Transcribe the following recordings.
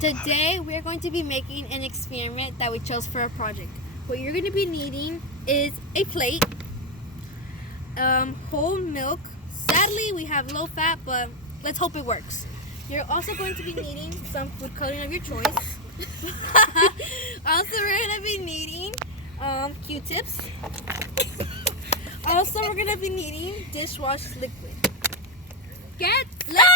Today we're going to be making an experiment that we chose for a project. What you're going to be needing is a plate, whole milk. Sadly, we have low fat, but let's hope it works. You're also going to be needing some food coloring of your choice. Also, we're going to be needing Q-tips. Also, we're going to be needing dishwash liquid. Get started!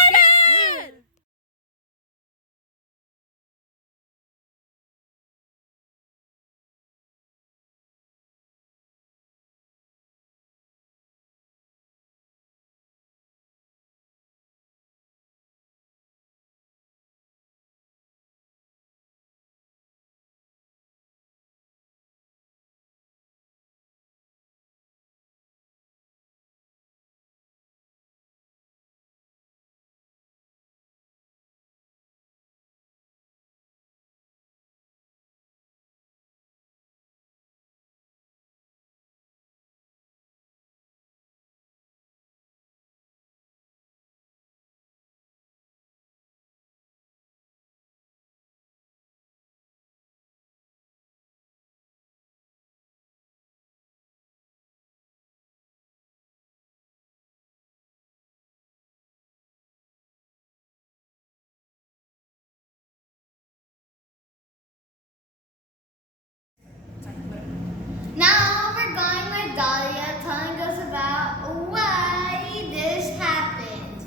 Now we're going with Dahlia telling us about why this happened.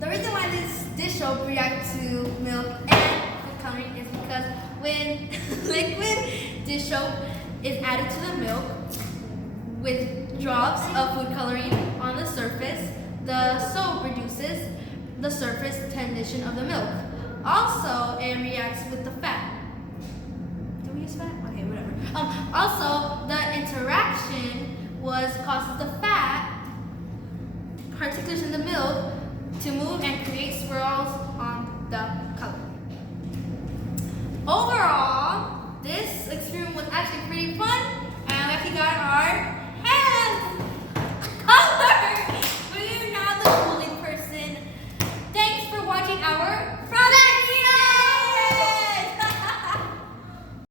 The reason why this dish soap reacts to milk and food coloring is because when liquid dish soap is added to the milk with drops of food coloring on the surface, the soap reduces the surface tension of the milk. Also, it reacts with the fat. Do we use fat? Okay, whatever. Also, the interaction causes the fat particles in the milk to move and create swirls on the color. Overall,